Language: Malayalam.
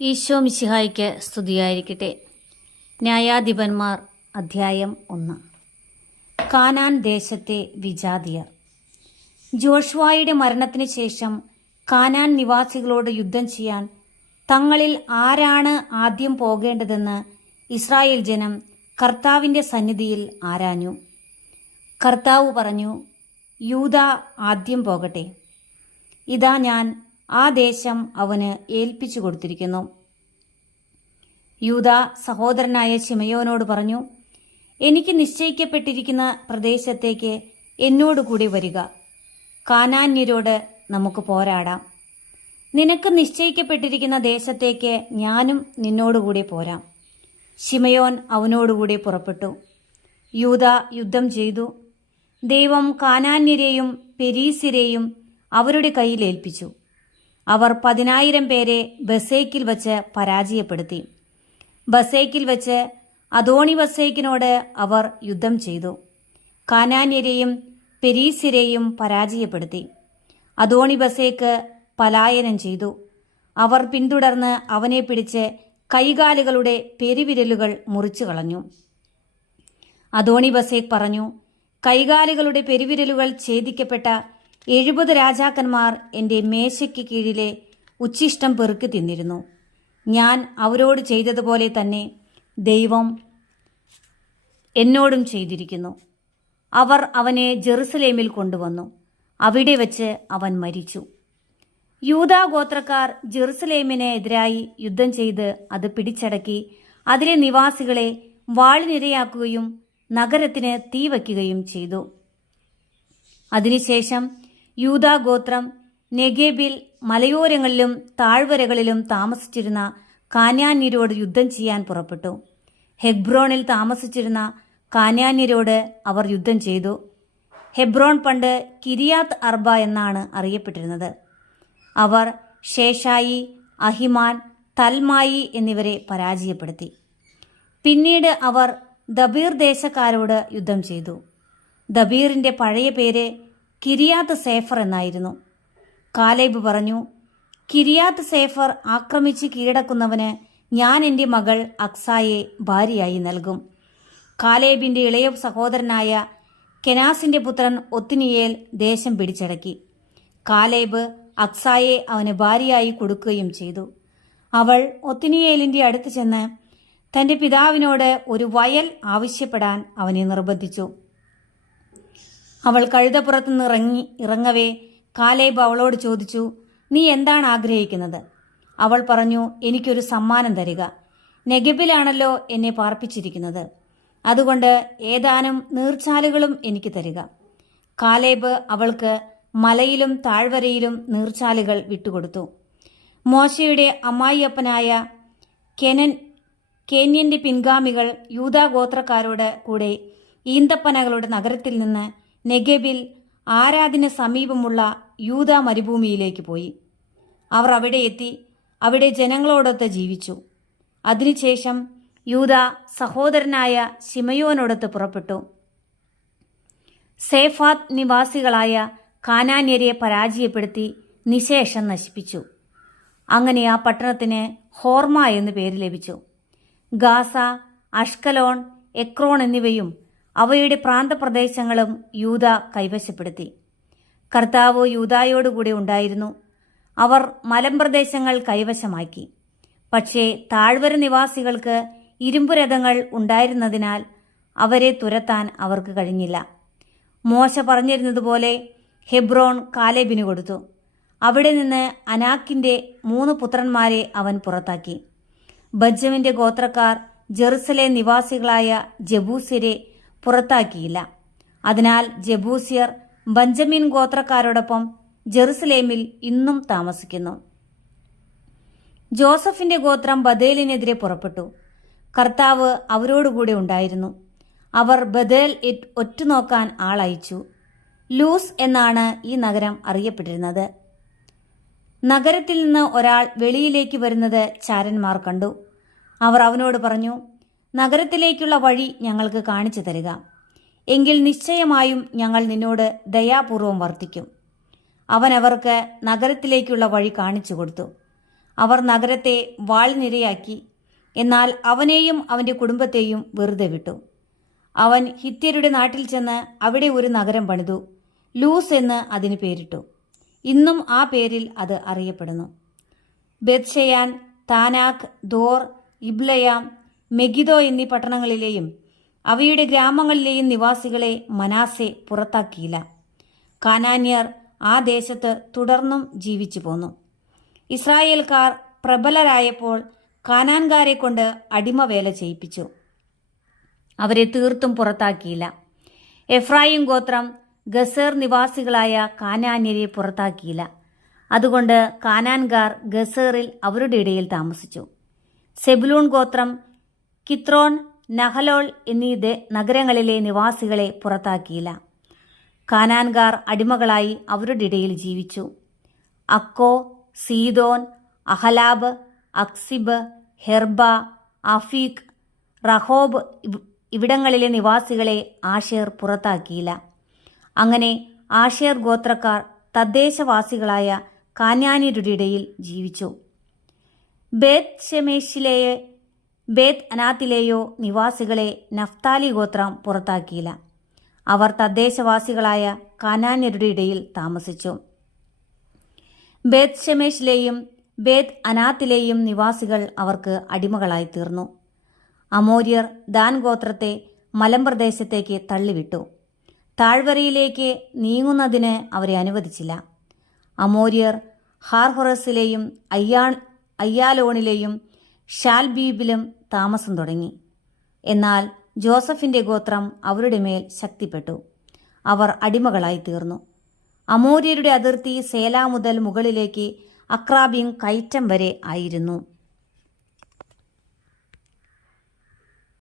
ഈശോ മിശിഹായ്ക്ക് സ്തുതിയായിരിക്കട്ടെ. ന്യായാധിപന്മാർ അധ്യായം 1. കാനാൻ ദേശത്തെ വിജാതിയർ. ജോഷുവായുടെ മരണത്തിന് ശേഷം കാനാൻ നിവാസികളോട് യുദ്ധം ചെയ്യാൻ തങ്ങളിൽ ആരാണ് ആദ്യം പോകേണ്ടതെന്ന് ഇസ്രായേൽ ജനം കർത്താവിൻ്റെ സന്നിധിയിൽ ആരാഞ്ഞു. കർത്താവ് പറഞ്ഞു, യൂദ ആദ്യം പോകട്ടെ. ഇതാ ഞാൻ ആ ദേശം അവന് ഏൽപ്പിച്ചു കൊടുത്തിരിക്കുന്നു. യൂദ സഹോദരനായ ശിമയോനോട് പറഞ്ഞു, എനിക്ക് നിശ്ചയിക്കപ്പെട്ടിരിക്കുന്ന പ്രദേശത്തേക്ക് എന്നോടുകൂടി വരിക. കാനാന്യരോട് നമുക്ക് പോരാടാം. നിനക്ക് നിശ്ചയിക്കപ്പെട്ടിരിക്കുന്ന ദേശത്തേക്ക് ഞാനും നിന്നോടുകൂടി പോരാം. ശിമയോൻ അവനോടുകൂടി പുറപ്പെട്ടു. യൂദ യുദ്ധം ചെയ്തു. ദൈവം കാനാന്യരെയും പെരീസിരെയും അവരുടെ കയ്യിൽ ഏൽപ്പിച്ചു. അവർ 10,000 പേരെ ബസേക്കിൽ വച്ച് പരാജയപ്പെടുത്തി. ബസേക്കിൽ വച്ച് അദോണി ബസേക്കിനോട് അവർ യുദ്ധം ചെയ്തു. കാനാന്യരെയും പെരീസിരെയും പരാജയപ്പെടുത്തി. അദോണി ബസേക്ക് പലായനം ചെയ്തു. അവർ പിന്തുടർന്ന് അവനെ പിടിച്ച് കൈകാലുകളുടെ പെരുവിരലുകൾ മുറിച്ചു കളഞ്ഞു. അദോണി ബസേക്ക് പറഞ്ഞു, കൈകാലുകളുടെ പെരുവിരലുകൾ ഛേദിക്കപ്പെട്ട 70 രാജാക്കന്മാർ എൻ്റെ മേശയ്ക്ക് കീഴിലെ ഉച്ഛിഷ്ടം പെറുക്കി തിന്നിരുന്നു. ഞാൻ അവരോട് ചെയ്തതുപോലെ തന്നെ ദൈവം എന്നോടും ചെയ്തിരിക്കുന്നു. അവർ അവനെ ജെറുസലേമിൽ കൊണ്ടുവന്നു. അവിടെ വച്ച് അവൻ മരിച്ചു. യൂദാ ഗോത്രക്കാർ ജെറുസലേമിന് എതിരായി യുദ്ധം ചെയ്ത് അത് പിടിച്ചടക്കി അതിലെ നിവാസികളെ വാളിനിരയാക്കുകയും നഗരത്തിന് തീ വയ്ക്കുകയും ചെയ്തു. അതിനുശേഷം യൂദാ ഗോത്രം നെഗേബിൽ മലയോരങ്ങളിലും താഴ്വരകളിലും താമസിച്ചിരുന്ന കാനാന്യരോട് യുദ്ധം ചെയ്യാൻ പുറപ്പെട്ടു. ഹെബ്രോണിൽ താമസിച്ചിരുന്ന കാനാന്യരോട് അവർ യുദ്ധം ചെയ്തു. ഹെബ്രോൺ പണ്ട് കിരിയാത്ത് അർബ എന്നാണ് അറിയപ്പെട്ടിരുന്നത്. അവർ ഷേഷായി, അഹിമാൻ, തൽമായി എന്നിവരെ പരാജയപ്പെടുത്തി. പിന്നീട് അവർ ദബീർ ദേശക്കാരോട് യുദ്ധം ചെയ്തു. ദബീറിന്റെ പഴയ പേര് കിരിയാത്ത് സേഫർ എന്നായിരുന്നു. കാലേബ് പറഞ്ഞു, കിരിയാത്ത് സേഫർ ആക്രമിച്ച് കീഴടക്കുന്നവന് ഞാൻ എൻ്റെ മകൾ അക്സായെ ഭാര്യയായി നൽകും. കാലേബിന്റെ ഇളയ സഹോദരനായ കെനാസിന്റെ പുത്രൻ ഒത്നിയേൽ ദേശം പിടിച്ചടക്കി. കാലേബ് അക്സായെ അവന് ഭാര്യയായി കൊടുക്കുകയും ചെയ്തു. അവൾ ഒത്നിയേലിന്റെ അടുത്ത് ചെന്ന് തന്റെ പിതാവിനോട് ഒരു വയൽ ആവശ്യപ്പെടാൻ അവനെ നിർബന്ധിച്ചു. അവൾ കഴുതപ്പുറത്തുനിന്ന് ഇറങ്ങവേ കാലേബ് അവളോട് ചോദിച്ചു, നീ എന്താണ് ആഗ്രഹിക്കുന്നത്? അവൾ പറഞ്ഞു, എനിക്കൊരു സമ്മാനം തരിക. നെഗബിലാണല്ലോ എന്നെ പാർപ്പിച്ചിരിക്കുന്നത്. അതുകൊണ്ട് ഏതാനും നീർച്ചാലുകളും എനിക്ക് തരിക. കാലേബ് അവൾക്ക് മലയിലും താഴ്വരയിലും നീർച്ചാലുകൾ വിട്ടുകൊടുത്തു. മോശയുടെ അമ്മായിയപ്പനായ കേന്യന്റെ പിൻഗാമികൾ യൂദാ ഗോത്രക്കാരോട് കൂടെ ഈന്തപ്പനകളുടെ നഗരത്തിൽ നിന്ന് നെഗബിൽ ആരാദിന് സമീപമുള്ള യൂദാ മരുഭൂമിയിലേക്ക് പോയി. അവർ അവിടെ എത്തി അവിടെ ജനങ്ങളോടൊത്ത് ജീവിച്ചു. അതിനുശേഷം യൂദാ സഹോദരനായ ശിമയോനോടൊത്ത് പുറപ്പെട്ടു. സേഫാത്ത് നിവാസികളായ കാനാന്യരെ പരാജയപ്പെടുത്തി നിശേഷം നശിപ്പിച്ചു. അങ്ങനെ ആ പട്ടണത്തിന് ഹോർമ എന്ന് പേര് ലഭിച്ചു. ഗാസ, അഷ്കലോൺ, എക്രോൺ എന്നിവയും അവയുടെ പ്രാന്തപ്രദേശങ്ങളും യൂദ കൈവശപ്പെടുത്തി. കർത്താവ് യൂദായോടുകൂടെ ഉണ്ടായിരുന്നു. അവർ മലമ്പ്രദേശങ്ങൾ കൈവശമാക്കി. പക്ഷേ താഴ്വര നിവാസികൾക്ക് ഇരുമ്പുരഥങ്ങൾ ഉണ്ടായിരുന്നതിനാൽ അവരെ തുരത്താൻ അവർക്ക് കഴിഞ്ഞില്ല. മോശ പറഞ്ഞിരുന്നതുപോലെ ഹെബ്രോൺ കാലേബിന് കൊടുത്തു. അവിടെ നിന്ന് അനാക്കിന്റെ 3 പുത്രന്മാരെ അവൻ പുറത്താക്കി. ബെഞ്ചമിന്റെ ഗോത്രക്കാർ ജെറുസലേം നിവാസികളായ ജബൂസ്യരെ പുറത്താക്കിയില്ല. അതിനാൽ ജബൂസ്യർ ബെഞ്ചമിൻ ഗോത്രക്കാരോടൊപ്പം ജെറുസലേമിൽ ഇന്നും താമസിക്കുന്നു. ജോസഫിന്റെ ഗോത്രം ബദേലിനെതിരെ പുറപ്പെട്ടു. കർത്താവ് അവരോടുകൂടെ ഉണ്ടായിരുന്നു. അവർ ബദേൽ ഒറ്റുനോക്കാൻ ആളയച്ചു. ലൂസ് എന്നാണ് ഈ നഗരം അറിയപ്പെട്ടിരുന്നത്. നഗരത്തിൽ നിന്ന് ഒരാൾ വെളിയിലേക്ക് വരുന്നത് ചാരന്മാർ കണ്ടു. അവർ അവനോട് പറഞ്ഞു, നഗരത്തിലേക്കുള്ള വഴി ഞങ്ങൾക്ക് കാണിച്ചു തരിക. എങ്കിൽ നിശ്ചയമായും ഞങ്ങൾ നിന്നോട് ദയാപൂർവം വർത്തിക്കും. അവൻ അവർക്ക് നഗരത്തിലേക്കുള്ള വഴി കാണിച്ചു കൊടുത്തു. അവർ നഗരത്തെ വാളിനിരയാക്കി. എന്നാൽ അവനെയും അവന്റെ കുടുംബത്തെയും വെറുതെ വിട്ടു. അവൻ ഹിത്യരുടെ നാട്ടിൽ ചെന്ന് അവിടെ ഒരു നഗരം പണിതു. ലൂസ് എന്ന് അതിന് പേരിട്ടു. ഇന്നും ആ പേരിൽ അത് അറിയപ്പെടുന്നു. ബെത്ഷെയാൻ, താനാക്ക്, ദോർ, ഇബ്ലയാം, മെഗിദോ എന്നീ പട്ടണങ്ങളിലെയും അവയുടെ ഗ്രാമങ്ങളിലെയും നിവാസികളെ മനശ്ശെ പുറത്താക്കിയില്ല. കാനാന്യർ ആ ദേശത്ത് തുടർന്നും ജീവിച്ചു പോന്നു. ഇസ്രായേൽക്കാർ പ്രബലരായപ്പോൾ കാനാൻകാരെ കൊണ്ട് അടിമവേല ചെയ്യിപ്പിച്ചു. അവരെ തീർത്തും പുറത്താക്കിയില്ല. എഫ്രായിം ഗോത്രം ഗസേർ നിവാസികളായ കാനാന്യരെ പുറത്താക്കിയില്ല. അതുകൊണ്ട് കാനാൻകാർ ഗസേറിൽ അവരുടെ ഇടയിൽ താമസിച്ചു. സെബുലൂൺ ഗോത്രം കിത്രോൺ, നഹലോൾ എന്നീ നഗരങ്ങളിലെ നിവാസികളെ പുറത്താക്കിയില്ല. കാനാൻകാർ അടിമകളായി അവരുടെ ഇടയിൽ ജീവിച്ചു. അക്കോ, സീദോൻ, അഹലാബ്, അക്സിബ്, ഹെർബ, അഫീഖ്, റഹോബ് ഇവിടങ്ങളിലെ നിവാസികളെ ആശേർ പുറത്താക്കിയില്ല. അങ്ങനെ ആശേർ ഗോത്രക്കാർ തദ്ദേശവാസികളായ കാനാന്യരുടെ ഇടയിൽ ജീവിച്ചു. ബേത് ഷെമേഷിലെയോ ബേത് അനാത്തിലെയോ നിവാസികളെ നഫ്താലി ഗോത്രം പുറത്താക്കിയില്ല. അവർ തദ്ദേശവാസികളായ കാനാന്യരുടെ ഇടയിൽ താമസിച്ചു. ബേത് ഷെമേഷിലെയും ബേത് അനാത്തിലെയും നിവാസികൾ അവർക്ക് അടിമകളായി തീർന്നു. അമോര്യർ ദാൻ ഗോത്രത്തെ മലമ്പ്രദേശത്തേക്ക് തള്ളിവിട്ടു. താഴ്വരയിലേക്ക് നീങ്ങുന്നതിന് അവരെ അനുവദിച്ചില്ല. അമോര്യർ ഹാർഹൊറസിലെയും അയ്യാലോണിലെയും ഷാൽബീബിലും താമസം തുടങ്ങി. എന്നാൽ ജോസഫിന്റെ ഗോത്രം അവരുടെ മേൽ ശക്തിപ്പെട്ടു. അവർ അടിമകളായി തീർന്നു. അമോര്യരുടെ അതിർത്തി സേല മുതൽ മുകളിലേക്ക് അക്രാബിം കയറ്റം വരെ ആയിരുന്നു.